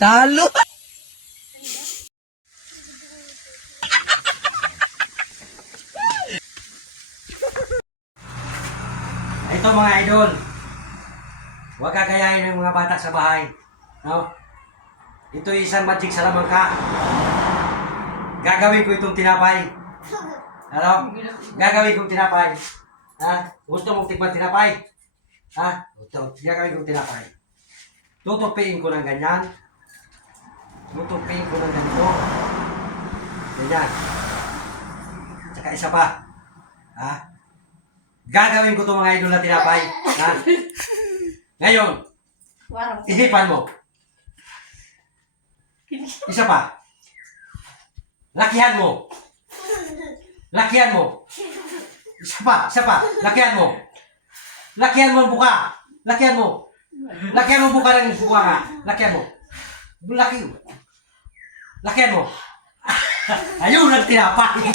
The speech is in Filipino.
Talo. Ito mga idol, huwag kagayahin ng mga bata sa bahay. No? Ito isang magic sa lamangka. Gagawin ko itong tinapay. Ano? Gagawin kong tinapay. Ha? Gusto mong tikman tinapay? Ha? Gusto. Gagawin kong tinapay. Tutupiin ko ng ganyan. Tutupiin ko ng ganito. Ganyan. Tsaka isa pa. Ha? Gagawin ko itong mga idol na tinapay. Ha? Ngayon, isipan mo. Isa pa. Lakihan mo. Lakihan mo. Isa pa. Lakihan mo. Lakihan mo ang buka. Lakihan mo. Lakihan mo ang buka ng buka nga. Lakihan mo. Lakihan mo. Ayun ang tinapay.